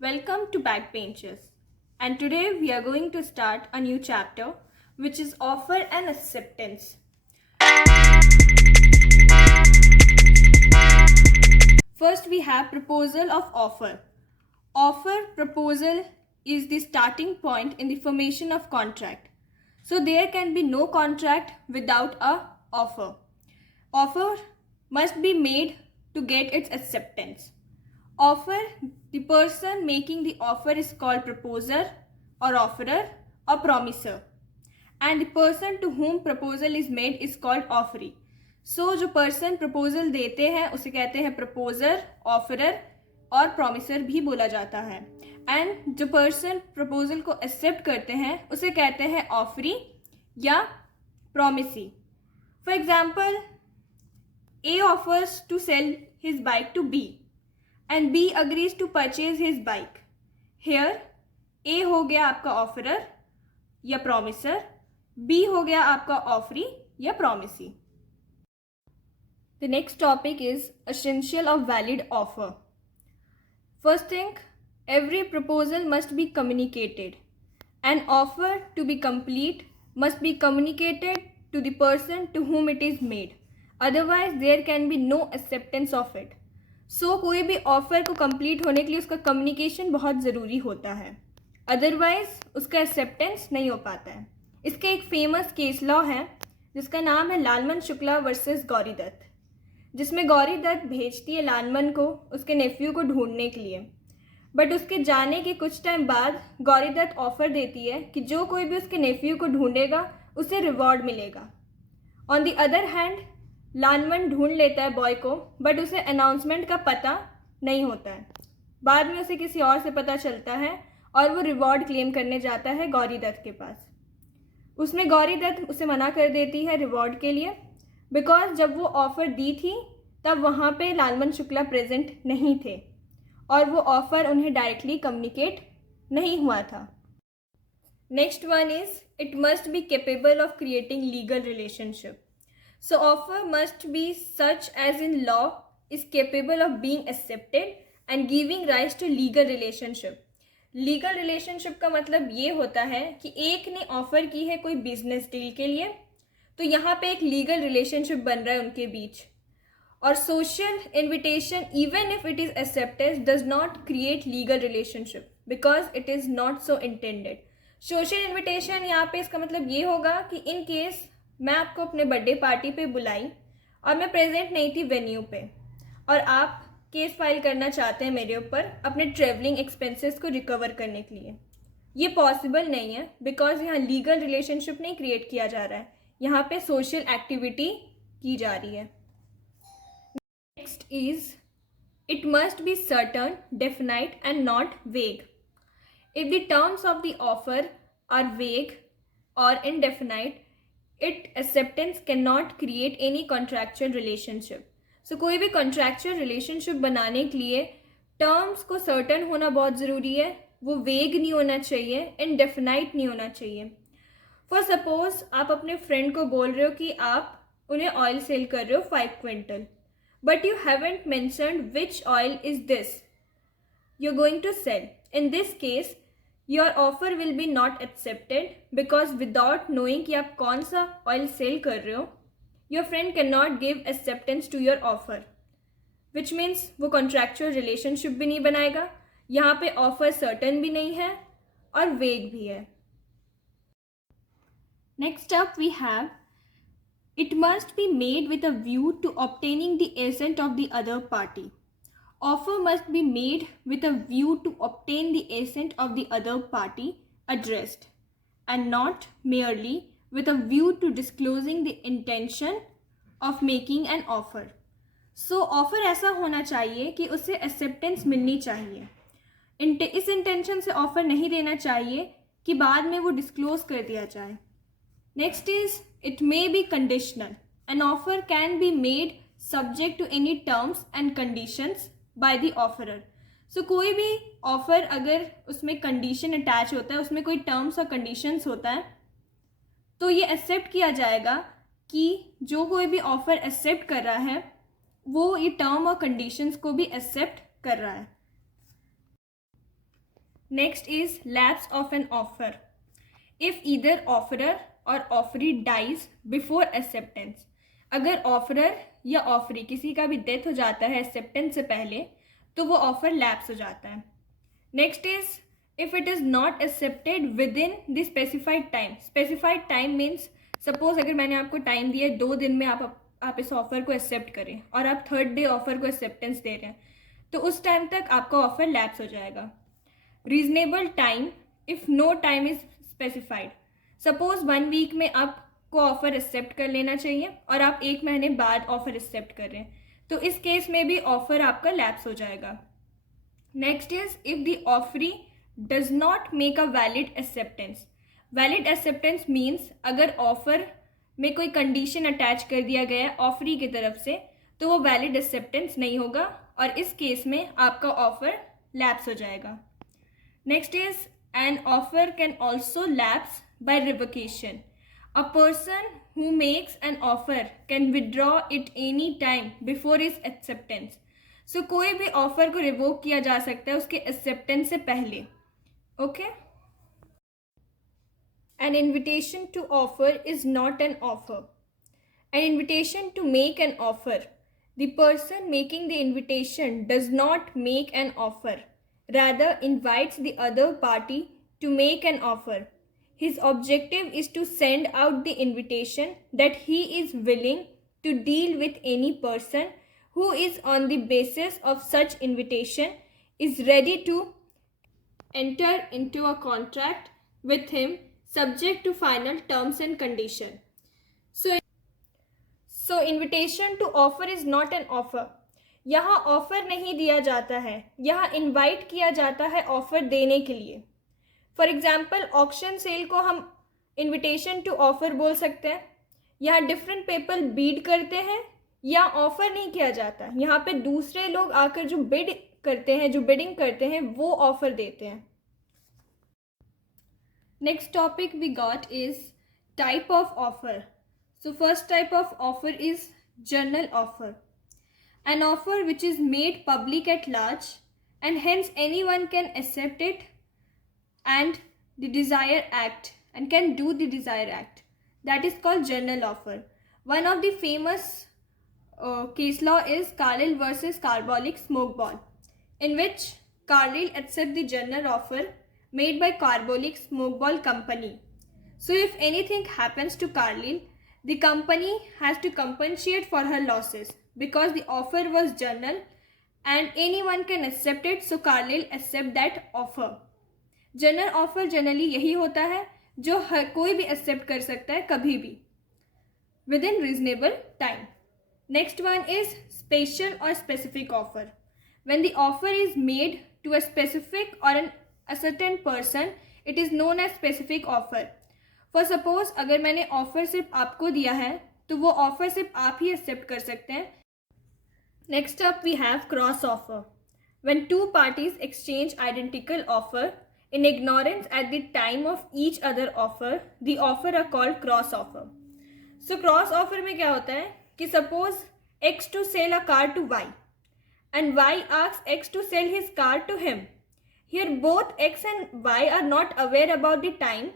Welcome to Backbenchers, and today we are going to start a new chapter which is offer and acceptance. First, we have proposal of offer. Offer proposal is the starting point in the formation of contract. So there can be no contract without a offer. Offer must be made to get its acceptance. Offer, the person making the offer is called proposer or offerer or promiser, and the person to whom proposal is made is called offeree. So जो person proposal देते हैं उसे कहते हैं proposer, offerer और promiser भी बोला जाता है, and जो person proposal को accept करते हैं उसे कहते हैं offeree या promisee. For example, A offers to sell his bike to B and B agrees to purchase his bike. Here A हो गया आपका ऑफरर या promiser, B हो गया आपका ऑफरी या promisee. The next topic is essential of valid offer. First thing, every proposal must be communicated. An offer to be complete must be communicated to the person to whom it is made. Otherwise there can be no acceptance of it. So कोई भी offer को complete होने के लिए उसका communication बहुत ज़रूरी होता है, अदरवाइज उसका एक्सेप्टेंस नहीं हो पाता है. इसका एक फेमस केस लॉ है जिसका नाम है लालमन शुक्ला वर्सेस गौरी दत्त, जिसमें गौरी दत्त भेजती है लालमन को उसके नेफ्यू को ढूंढने के लिए. बट उसके जाने के कुछ टाइम बाद गौरी दत्त ऑफर देती है कि जो कोई भी उसके नेफ्यू को ढूंढेगा उसे रिवॉर्ड मिलेगा. On the other hand Lalman ढूंढ लेता है बॉय को, बट उसे अनाउंसमेंट का पता नहीं होता है. बाद में उसे किसी और से पता चलता है और वो रिवॉर्ड क्लेम करने जाता है गौरी दत्त के पास. उसमें गौरी दत्त उसे मना कर देती है रिवॉर्ड के लिए, बिकॉज जब वो ऑफ़र दी थी तब वहाँ पे लालमन शुक्ला प्रेजेंट नहीं थे और वो ऑफ़र उन्हें डायरेक्टली कम्युनिकेट नहीं हुआ था. Next one is it must be capable of creating legal relationship. So offer must be such as in law is capable of being accepted and giving rise to legal relationship. Legal relationship का मतलब ये होता है कि एक ने offer की है कोई बिजनेस डील के लिए, तो यहाँ पे एक लीगल रिलेशनशिप बन रहा है उनके बीच. और social invitation even if it is accepted does not create legal relationship because it is not so intended. Social invitation यहाँ पे इसका मतलब ये होगा कि इन केस मैं आपको अपने बर्थडे पार्टी पे बुलाई और मैं प्रेजेंट नहीं थी वेन्यू पे, और आप केस फाइल करना चाहते हैं मेरे ऊपर अपने ट्रेवलिंग एक्सपेंसेस को रिकवर करने के लिए. ये पॉसिबल नहीं है बिकॉज यहाँ लीगल रिलेशनशिप नहीं क्रिएट किया जा रहा है, यहाँ पे सोशल एक्टिविटी की जा रही है. Next is it must be certain, definite and not vague. If the terms of the offer are vague or indefinite, it acceptance can not create any contractual relationship. So कोई भी contractual relationship बनाने के लिए terms को certain होना बहुत ज़रूरी है, वो वेग नहीं होना चाहिए, इनडेफिनाइट नहीं होना चाहिए. फॉर सपोज आप अपने फ्रेंड को बोल रहे हो कि आप उन्हें ऑयल सेल कर रहे हो 5 quintal, but you haven't mentioned which oil is this you are going to sell. In this case your offer will be not accepted because without knowing कि आप कौन सा ऑयल सेल कर रहे हो, your friend cannot give acceptance to your offer, which means वो contractual relationship भी नहीं बनाएगा. यहाँ पे offer certain भी नहीं है और vague भी है. Next up we have it must be made with a view to obtaining the assent of the other party. Offer must be made with a view to obtain the assent of the other party addressed, and not merely with a view to disclosing the intention of making an offer. So offer ऐसा होना चाहिए कि उसे acceptance मिलनी चाहिए. इस intention से offer नहीं देना चाहिए कि बाद में वो disclose कर दिया जाए. Next is it may be conditional. An offer can be made subject to any terms and conditions by the offerer. So कोई भी ऑफ़र अगर उसमें कंडीशन अटैच होता है, उसमें कोई टर्म्स और कंडीशंस होता है, तो ये एक्सेप्ट किया जाएगा कि जो कोई भी ऑफ़र एक्सेप्ट कर रहा है वो ये टर्म और कंडीशंस को भी एक्सेप्ट कर रहा है. Next is lapse of an offer. If either offerer or offeree dies before acceptance. अगर ऑफरर या ऑफरी किसी का भी डेथ हो जाता है एक्सेप्टेंस से पहले तो वो ऑफर लैप्स हो जाता है. Next is if it is not accepted with in the specified time. Specified time means suppose अगर मैंने आपको टाइम दिया 2 दिन में आप इस ऑफर को एक्सेप्ट करें और आप 3rd डे ऑफर को एक्सेप्टेंस दे रहे हैं तो उस टाइम तक आपका ऑफर लैप्स हो जाएगा. Reasonable time if no time is specified. Suppose 1 week में आपको ऑफर एक्सेप्ट कर लेना चाहिए और आप 1 महीने बाद ऑफर एक्सेप्ट कर रहे हैं तो इस केस में भी ऑफर आपका लैप्स हो जाएगा. Next is if the offeree does not make a valid acceptance. Valid acceptance means अगर ऑफर में कोई कंडीशन अटैच कर दिया गया है ऑफरी की तरफ से तो वो वैलिड एक्सेप्टेंस नहीं होगा और इस केस में आपका ऑफर लैप्स हो जाएगा. Next is an offer can also lapse by revocation. A person who makes an offer can withdraw it any time before his acceptance. So कोई भी ऑफर को रिवोक किया जा सकता है उसके एक्सेप्टेंस से पहले. Okay? An invitation to offer is not an offer. An invitation to make an offer. The person making the invitation does not make an offer. Rather invites the other party to make an offer. His objective is to send out the invitation that he is willing to deal with any person who is on the basis of such invitation is ready to enter into a contract with him subject to final terms and condition. So invitation to offer is not an offer. यहाँ offer नहीं दिया जाता है, यहाँ invite किया जाता है offer देने के लिए. फॉर एग्जाम्पल ऑक्शन सेल को हम इनविटेशन टू ऑफर बोल सकते हैं. यहाँ डिफरेंट पीपल बीड करते हैं या ऑफर नहीं किया जाता, यहाँ पे दूसरे लोग आकर जो बिड करते हैं, जो बिडिंग करते हैं वो ऑफर देते हैं. Next topic we got is type of offer. So first type of offer is general offer. An offer which is made public at large and hence anyone can accept it and the desire act and can do the desire act. That is called journal offer. One of the famous case law is Carlyle versus Carbolic Smoke Ball, in which Carlyle accepts the journal offer made by Carbolic Smoke Ball company. So if anything happens to Carlyle, the company has to compensate for her losses. Because the offer was journal and anyone can accept it, so Carlyle accept that offer. Journal offer generally यही होता है जो हर कोई भी accept कर सकता है कभी भी within reasonable time. Next one is special or specific offer. When the offer is made to a specific or a certain person, it is known as specific offer. For suppose अगर मैंने offer सिर्फ आपको दिया है तो वो offer सिर्फ आप ही accept कर सकते हैं. Next up we have cross offer. When two parties exchange identical offer in ignorance at the time of each other offer, the offer are called cross offer. So cross offer में क्या होता है कि suppose X to sell a car to Y and Y asks X to sell his car to him. Here both X and Y are not aware about the time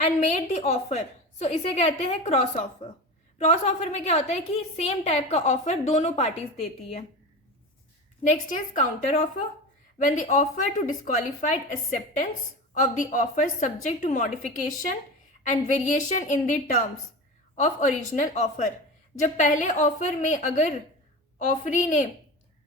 and made the offer. So इसे कहते हैं cross offer. Cross offer में क्या होता है कि same type का offer दोनों पार्टीज देती है. Next is counter offer. When the offer to disqualified acceptance of the offer subject to modification and variation in the terms of original offer. जब पहले ऑफर में अगर ऑफरी ने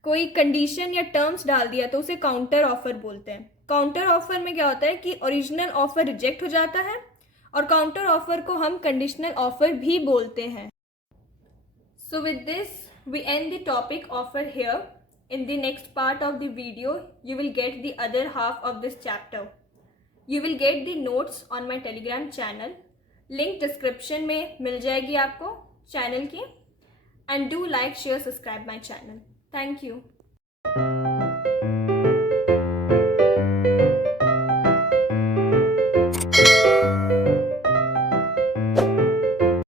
कोई कंडीशन या टर्म्स डाल दिया तो उसे काउंटर ऑफर बोलते हैं. काउंटर ऑफर में क्या होता है कि ओरिजिनल ऑफर रिजेक्ट हो जाता है और काउंटर ऑफर को हम कंडीशनल ऑफर भी बोलते हैं. So with this we end the topic offer here. In the next part of the video you will get the other half of this chapter. You will get the notes on my Telegram channel. Link description में मिल जाएगी आपको channel की. And do like share subscribe my channel. Thank you.